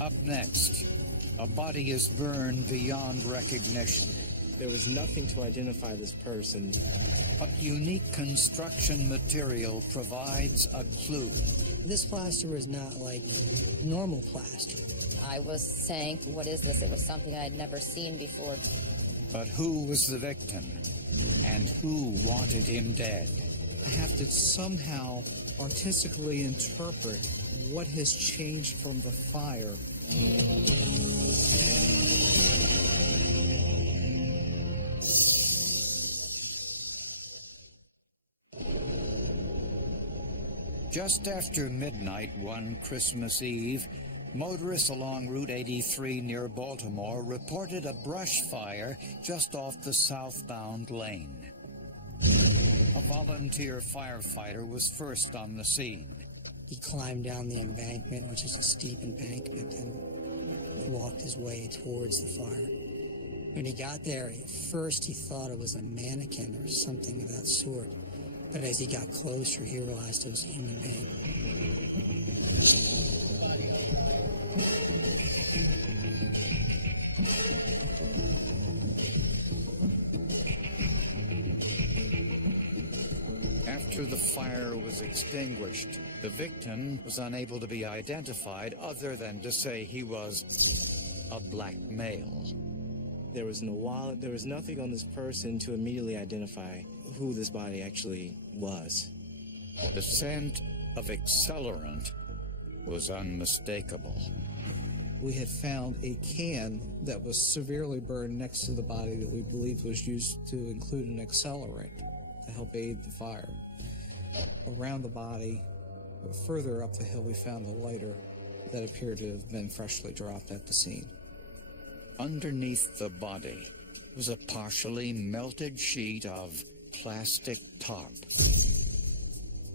Up next, a body is burned beyond recognition. There was nothing to identify this person. But unique construction material provides a clue. This plaster was not like normal plaster. I was saying, what is this? It was something I had never seen before. But who was the victim? And who wanted him dead? I have to somehow artistically interpret what has changed from the fire. Just after midnight one Christmas Eve, motorists along Route 83 near Baltimore reported a brush fire just off the southbound lane. A volunteer firefighter was first on the scene. He climbed down the embankment, which is a steep embankment, and walked his way towards the fire. When he got there, at first he thought it was a mannequin or something of that sort. But as he got closer, he realized it was a human being. After the fire was extinguished, the victim was unable to be identified other than to say he was a black male. There was no wallet. There was nothing on this person to immediately identify who this body actually was. The scent of accelerant was unmistakable. We had found a can that was severely burned next to the body that we believed was used to include an accelerant to help aid the fire. Around the body, further up the hill, we found a lighter that appeared to have been freshly dropped at the scene. Underneath the body was a partially melted sheet of plastic tarp.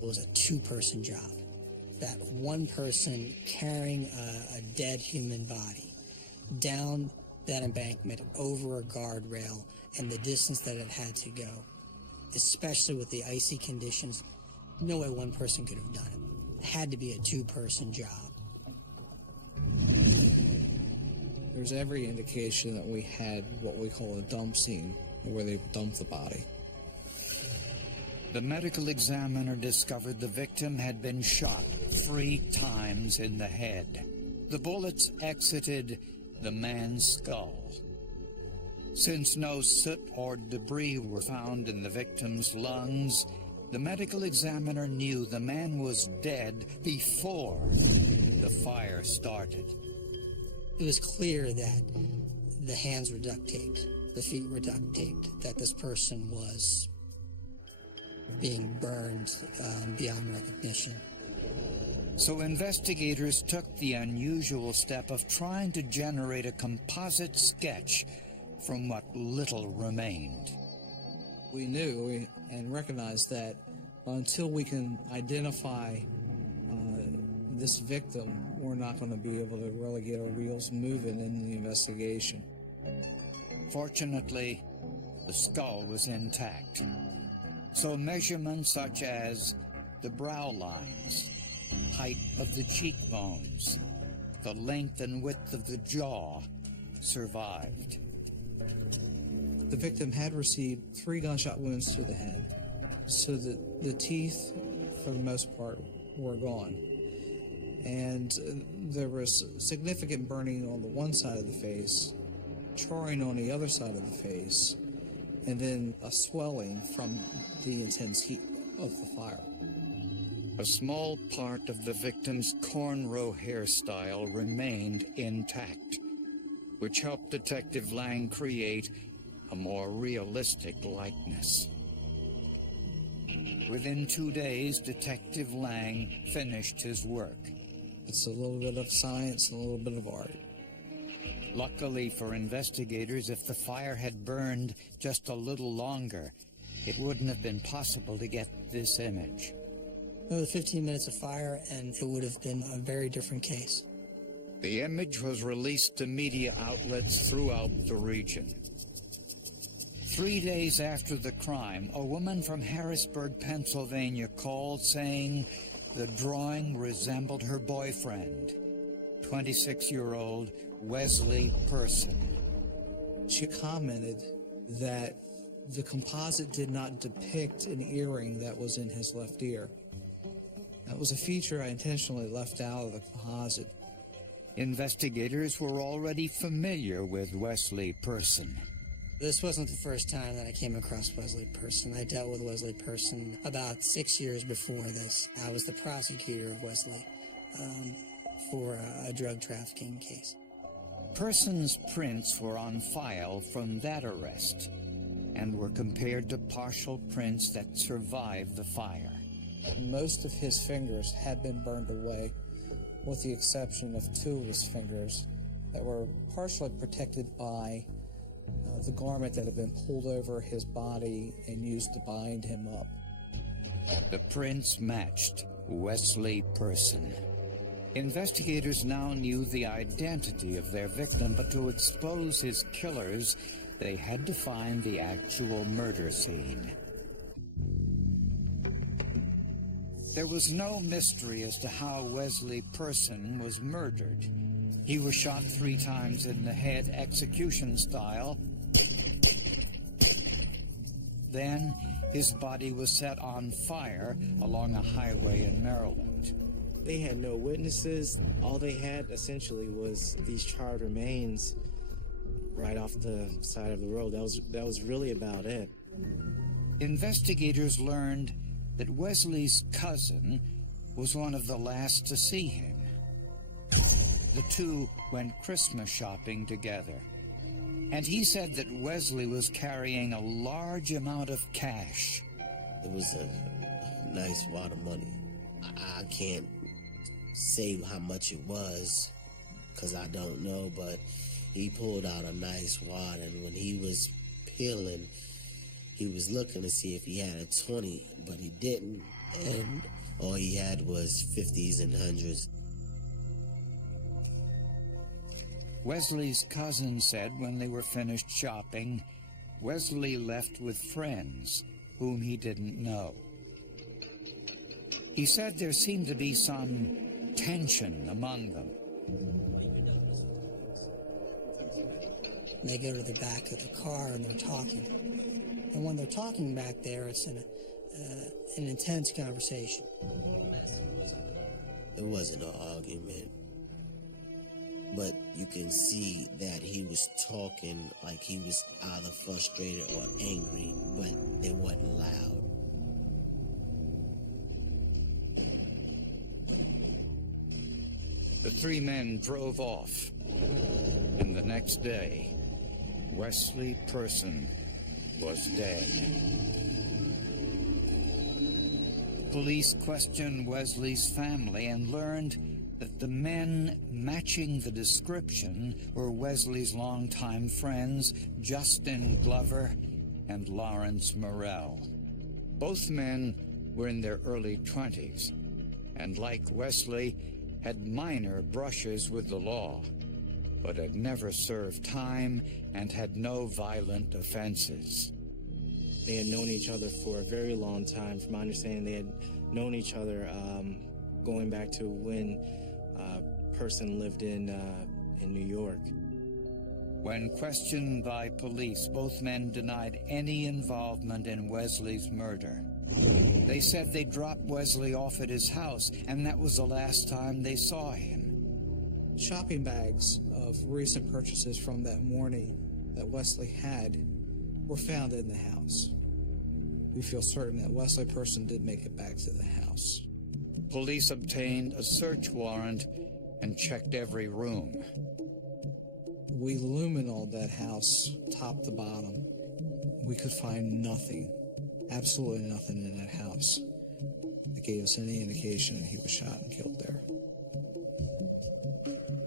It was a two-person job. That one person carrying a dead human body down that embankment over a guardrail and the distance that it had to go, especially with the icy conditions, no way one person could have done it. It had to be a two-person job. There's every indication that we had what we call a dump scene, where they dumped the body. The medical examiner discovered the victim had been shot 3 times in the head. The bullets exited the man's skull. Since no soot or debris were found in the victim's lungs, the medical examiner knew the man was dead before the fire started. It was clear that the hands were duct taped, the feet were duct taped, that this person was being burned beyond recognition. So investigators took the unusual step of trying to generate a composite sketch from what little remained. We knew and recognized that until we can identify this victim, we're not going to be able to really get our wheels moving in the investigation. Fortunately, the skull was intact. So measurements such as the brow lines, height of the cheekbones, the length and width of the jaw survived. The victim had received 3 gunshot wounds to the head, so that the teeth, for the most part, were gone. And there was significant burning on the one side of the face, charring on the other side of the face, and then a swelling from the intense heat of the fire. A small part of the victim's cornrow hairstyle remained intact, which helped Detective Lang create a more realistic likeness. Within 2 days, Detective Lang finished his work. It's a little bit of science and a little bit of art. Luckily for investigators, if the fire had burned just a little longer, it wouldn't have been possible to get this image. Another 15 minutes of fire, and it would have been a very different case. The image was released to media outlets throughout the region. 3 days after the crime, a woman from Harrisburg, Pennsylvania called saying the drawing resembled her boyfriend, 26-year-old Wesley Person. She commented that the composite did not depict an earring that was in his left ear. That was a feature I intentionally left out of the composite. Investigators were already familiar with Wesley Person. This wasn't the first time that I came across Wesley Person. I dealt with Wesley Person about 6 years before this. I was the prosecutor of Wesley for a drug trafficking case. Person's prints were on file from that arrest and were compared to partial prints that survived the fire. Most of his fingers had been burned away, with the exception of 2 of his fingers that were partially protected by the garment that had been pulled over his body and used to bind him up. The prints matched Wesley Person. Investigators now knew the identity of their victim, but to expose his killers, they had to find the actual murder scene. There was no mystery as to how Wesley Person was murdered. He was shot 3 times in the head, execution style. Then, his body was set on fire along a highway in Maryland. They had no witnesses. All they had essentially was these charred remains right off the side of the road. That was really about it. Investigators learned that Wesley's cousin was one of the last to see him. The two went Christmas shopping together, and he said that Wesley was carrying a large amount of cash. It was a nice wad of money. I can't say how much it was, because I don't know, but he pulled out a nice wad, and when he was peeling, he was looking to see if he had a 20, but he didn't, and all he had was 50s and 100s. Wesley's cousin said when they were finished shopping, Wesley left with friends whom he didn't know. He said there seemed to be some tension among them. They go to the back of the car and they're talking. And when they're talking back there, it's an intense conversation. It wasn't an argument, but you can see that he was talking like he was either frustrated or angry, but it wasn't loud. The 3 men drove off, and the next day, Wesley Person was dead. Police questioned Wesley's family and learned that the men matching the description were Wesley's longtime friends, Justin Glover and Lawrence Morrell. Both men were in their early 20s, and like Wesley, had minor brushes with the law, but had never served time and had no violent offenses. They had known each other for a very long time. From my understanding, they had known each other going back to when Person lived in New York. When questioned by police, both men denied any involvement in Wesley's murder. They said they dropped Wesley off at his house, and that was the last time they saw him. Shopping bags of recent purchases from that morning that Wesley had were found in the house. We feel certain that Wesley Person did make it back to the house. Police obtained a search warrant and checked every room. We luminoled that house top to bottom. We could find nothing, absolutely nothing in that house that gave us any indication that he was shot and killed there.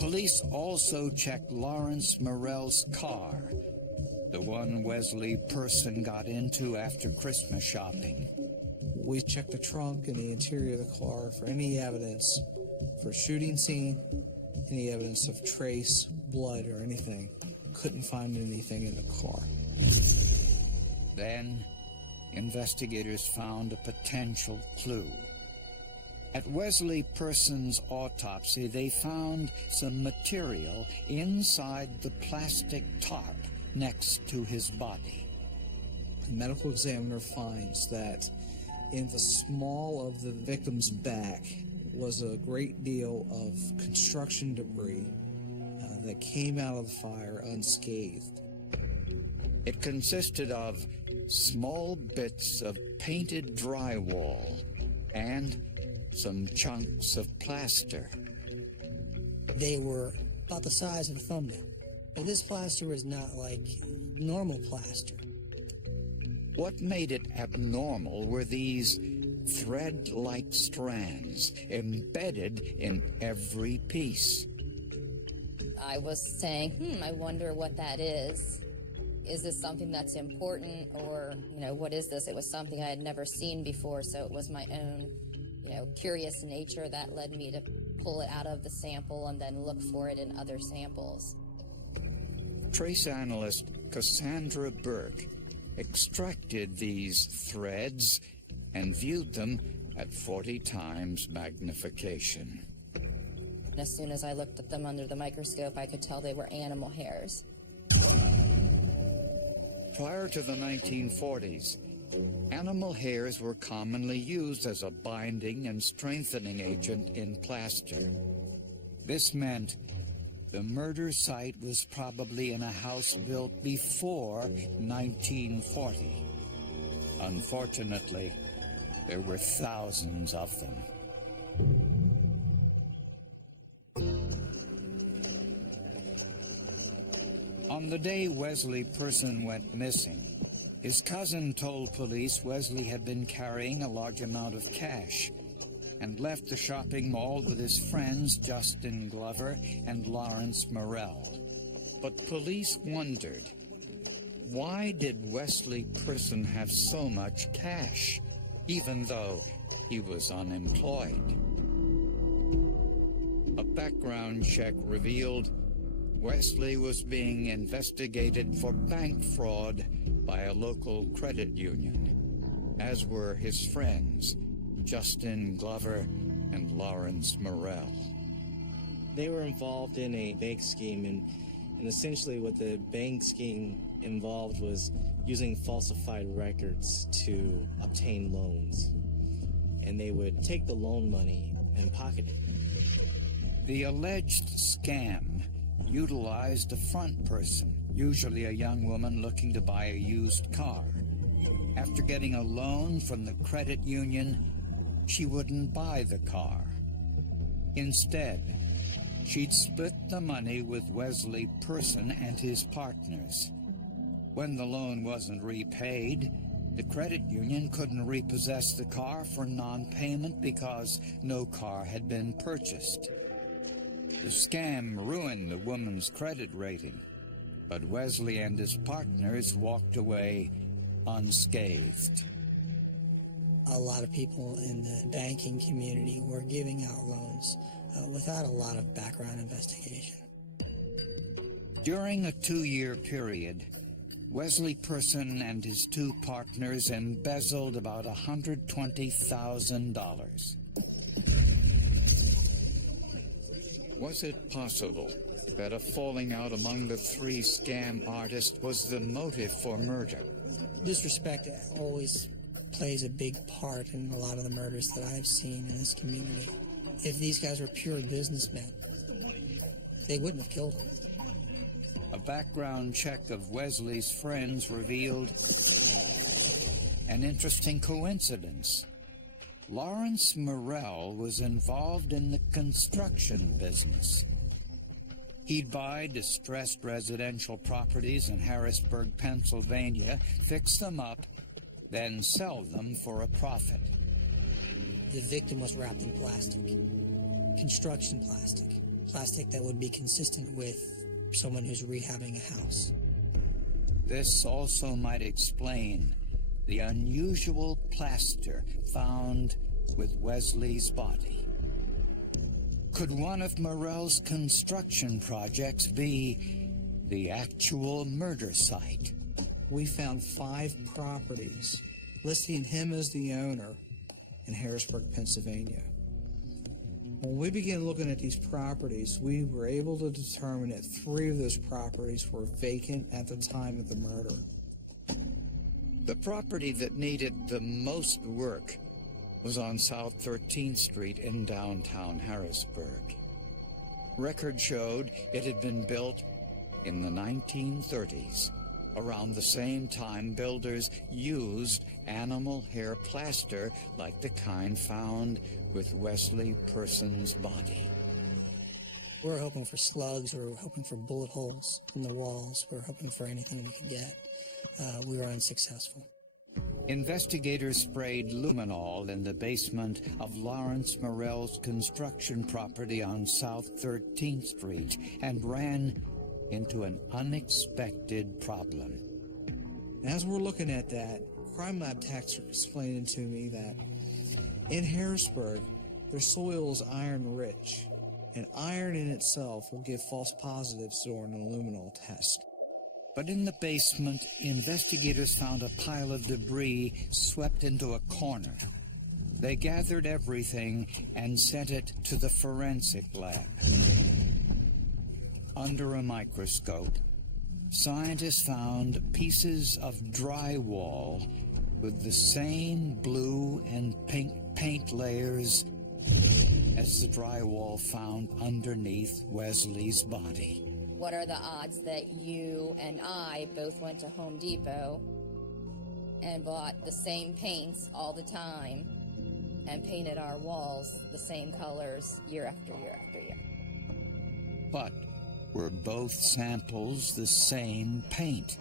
Police also checked Lawrence Morrell's car, the one Wesley Person got into after Christmas shopping. We checked the trunk and the interior of the car for any evidence for shooting scene, any evidence of trace, blood, or anything. Couldn't find anything in the car. Then, investigators found a potential clue. At Wesley Person's autopsy, they found some material inside the plastic tarp next to his body. The medical examiner finds that in the small of the victim's back was a great deal of construction debris that came out of the fire unscathed. It consisted of small bits of painted drywall and some chunks of plaster. They were about the size of a thumbnail. But this plaster was not like normal plaster. What made it abnormal were these thread-like strands embedded in every piece. I was saying, I wonder what that is. Is this something that's important, or, what is this? It was something I had never seen before, so it was my own, curious nature that led me to pull it out of the sample and then look for it in other samples. Trace analyst Cassandra Burke extracted these threads and viewed them at 40 times magnification. As soon as I looked at them under the microscope, I could tell they were animal hairs. Prior to the 1940s, animal hairs were commonly used as a binding and strengthening agent in plaster. This meant the murder site was probably in a house built before 1940. Unfortunately, there were thousands of them. On the day Wesley Person went missing, his cousin told police Wesley had been carrying a large amount of cash and left the shopping mall with his friends Justin Glover and Lawrence Morrell. But police wondered, why did Wesley Person have so much cash, even though he was unemployed? A background check revealed Wesley was being investigated for bank fraud by a local credit union, as were his friends, Justin Glover and Lawrence Morrell. They were involved in a bank scheme, and essentially what the bank scheme involved was using falsified records to obtain loans. And they would take the loan money and pocket it. The alleged scam utilized a front person, usually a young woman looking to buy a used car. After getting a loan from the credit union, she wouldn't buy the car. Instead, she'd split the money with Wesley Person and his partners. When the loan wasn't repaid, the credit union couldn't repossess the car for non-payment because no car had been purchased. The scam ruined the woman's credit rating, but Wesley and his partners walked away unscathed. A lot of people in the banking community were giving out loans without a lot of background investigation. During a 2-year period, Wesley Person and his two partners embezzled about $120,000. Was it possible that a falling out among the three scam artists was the motive for murder? Disrespect always plays a big part in a lot of the murders that I've seen in this community. If these guys were pure businessmen, they wouldn't have killed him. A background check of Wesley's friends revealed an interesting coincidence. Lawrence Morrell was involved in the construction business. He'd buy distressed residential properties in Harrisburg, Pennsylvania, fix them up, then sell them for a profit. The victim was wrapped in plastic, construction plastic, plastic that would be consistent with someone who's rehabbing a house. This also might explain the unusual plaster found with Wesley's body. Could one of Morrell's construction projects be the actual murder site? We found 5 properties listing him as the owner in Harrisburg, Pennsylvania. When we began looking at these properties, we were able to determine that 3 of those properties were vacant at the time of the murder. The property that needed the most work was on South 13th Street in downtown Harrisburg. Record showed it had been built in the 1930s. Around the same time, builders used animal hair plaster like the kind found with Wesley Person's body. We were hoping for slugs, we were hoping for bullet holes in the walls, we were hoping for anything we could get. We were unsuccessful. Investigators sprayed luminol in the basement of Lawrence Morell's construction property on South 13th Street and ran into an unexpected problem. As we're looking at that, crime lab techs are explaining to me that in Harrisburg, their soil is iron rich, and iron in itself will give false positives during an luminol test. But in the basement, investigators found a pile of debris swept into a corner. They gathered everything and sent it to the forensic lab. Under a microscope, scientists found pieces of drywall with the same blue and pink paint layers as the drywall found underneath Wesley's body. What are the odds that you and I both went to Home Depot and bought the same paints all the time and painted our walls the same colors year after year after year? But were both samples the same paint?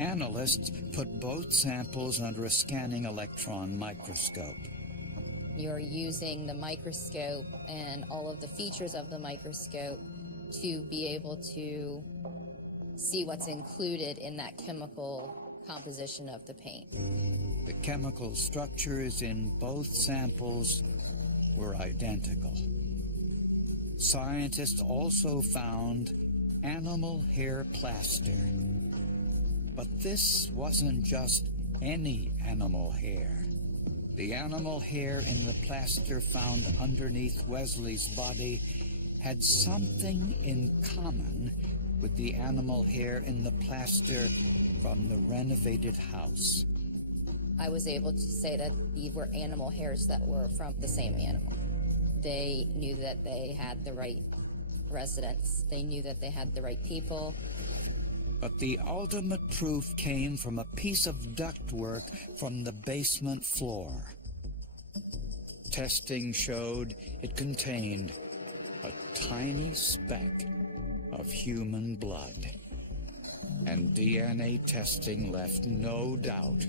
Analysts put both samples under a scanning electron microscope. You're using the microscope and all of the features of the microscope to be able to see what's included in that chemical composition of the paint. The chemical structures in both samples were identical. Scientists also found animal hair plaster. But this wasn't just any animal hair. The animal hair in the plaster found underneath Wesley's body had something in common with the animal hair in the plaster from the renovated house. I was able to say that these were animal hairs that were from the same animal. They knew that they had the right residents. They knew that they had the right people. But the ultimate proof came from a piece of ductwork from the basement floor. Testing showed it contained a tiny speck of human blood. And DNA testing left no doubt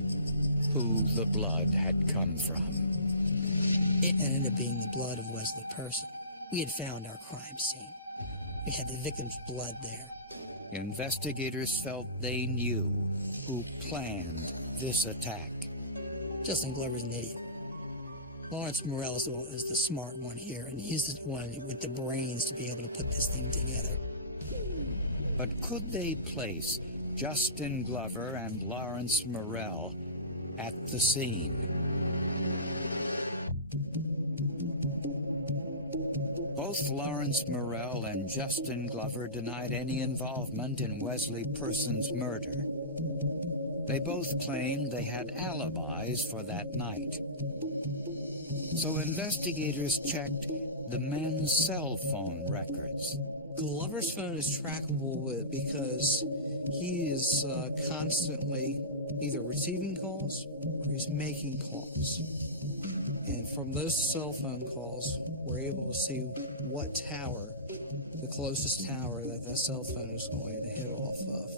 who the blood had come from. It ended up being the blood of Wesley Person. We had found our crime scene. We had the victim's blood there. Investigators felt they knew who planned this attack. Justin Glover's an idiot. Lawrence Morell is the smart one here, and he's the one with the brains to be able to put this thing together. But could they place Justin Glover and Lawrence Morell at the scene? Both Lawrence Morell and Justin Glover denied any involvement in Wesley Person's murder. They both claimed they had alibis for that night. So investigators checked the men's cell phone records. Glover's phone is trackable because he is constantly either receiving calls or he's making calls. And from those cell phone calls, we're able to see what tower, the closest tower that cell phone is going to hit off of.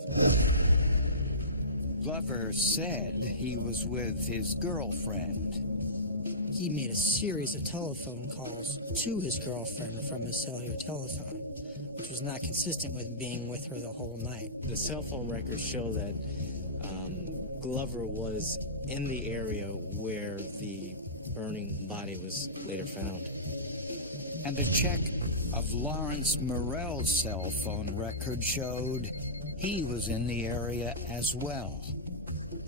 Glover said he was with his girlfriend. He made a series of telephone calls to his girlfriend from his cellular telephone, which was not consistent with being with her the whole night. The cell phone records show that Glover was in the area where the burning body was later found. And a check of Lawrence Morell's cell phone record showed he was in the area as well.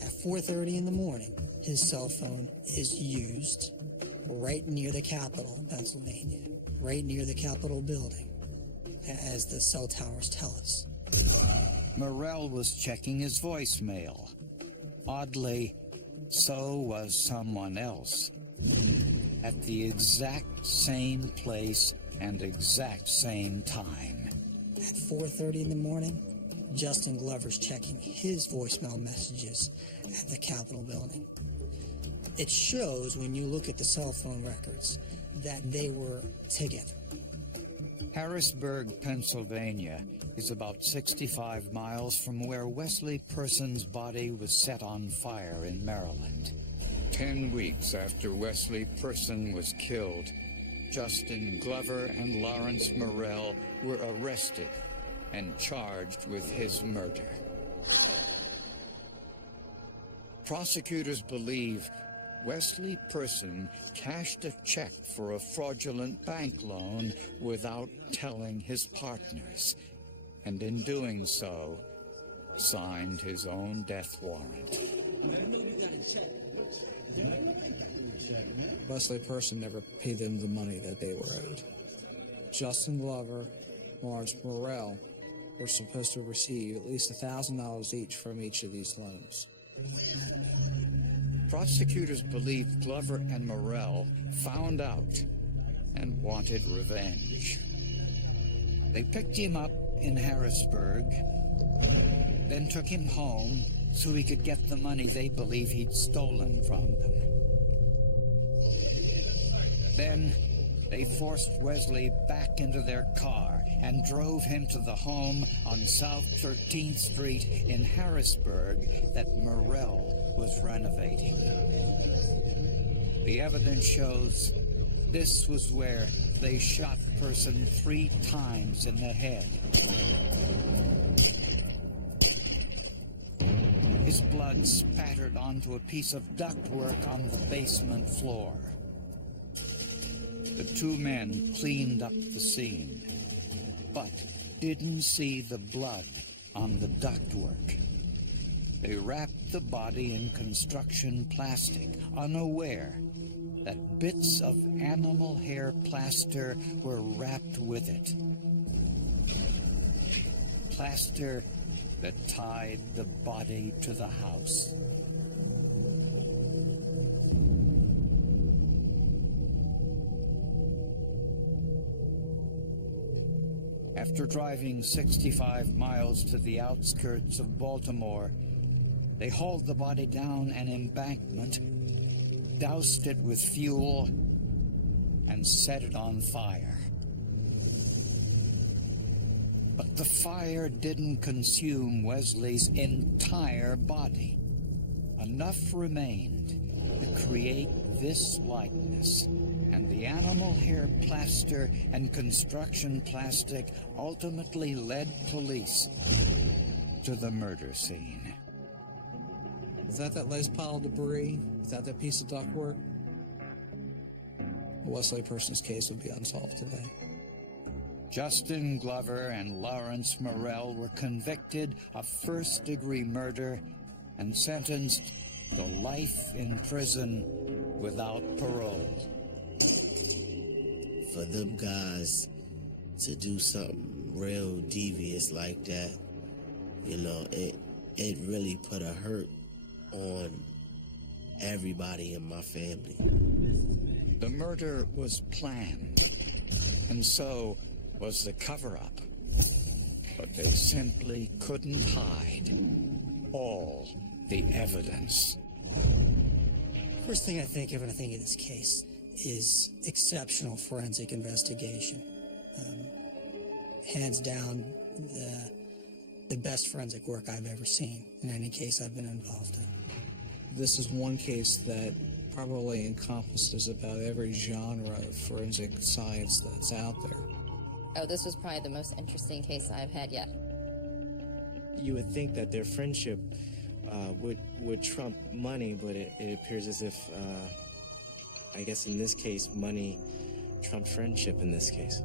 At 4:30 in the morning, his cell phone is used right near the Capitol in Pennsylvania, right near the Capitol building, as the cell towers tell us. Morrell was checking his voicemail. Oddly, so was someone else. At the exact same place and exact same time. At 4:30 in the morning, Justin Glover's checking his voicemail messages at the Capitol building. It shows, when you look at the cell phone records, that they were together. Harrisburg, Pennsylvania is about 65 miles from where Wesley Person's body was set on fire in Maryland. 10 weeks after Wesley Person was killed, Justin Glover and Lawrence Morrell were arrested and charged with his murder. Prosecutors believe Wesley Person cashed a check for a fraudulent bank loan without telling his partners, and in doing so, signed his own death warrant. Wesley Person never paid them the money that they were owed. Justin Glover, Lawrence Morrell were supposed to receive at least $1,000 each from each of these loans. Prosecutors believe Glover and Morrell found out and wanted revenge. They picked him up in Harrisburg, then took him home so he could get the money they believe he'd stolen from them. Then they forced Wesley back into their car and drove him to the home on South 13th Street in Harrisburg that Morrell was renovating. The evidence shows this was where they shot Person 3 times in the head. His blood spattered onto a piece of ductwork on the basement floor. The two men cleaned up the scene, but didn't see the blood on the ductwork. They wrapped the body in construction plastic, unaware that bits of animal hair plaster were wrapped with it. Plaster that tied the body to the house. After driving 65 miles to the outskirts of Baltimore, they hauled the body down an embankment, doused it with fuel, and set it on fire. But the fire didn't consume Wesley's entire body. Enough remained to create this likeness, and the animal hair plaster and construction plastic ultimately led police to the murder scene. Is that last pile of debris? Is that piece of ductwork? Wesley Person's case would be unsolved today. Justin Glover and Lawrence Morrell were convicted of first-degree murder and sentenced to life in prison without parole. For them guys to do something real devious like that, you know, it really put a hurt on everybody in my family. The murder was planned, and so was the cover-up. But they simply couldn't hide all the evidence. First thing I think of when I think of this case is exceptional forensic investigation. Hands down, the best forensic work I've ever seen in any case I've been involved in. This is one case that probably encompasses about every genre of forensic science that's out there. Oh, this was probably the most interesting case I've had yet. You would think that their friendship would trump money, but it appears as if, I guess in this case, money trumped friendship in this case.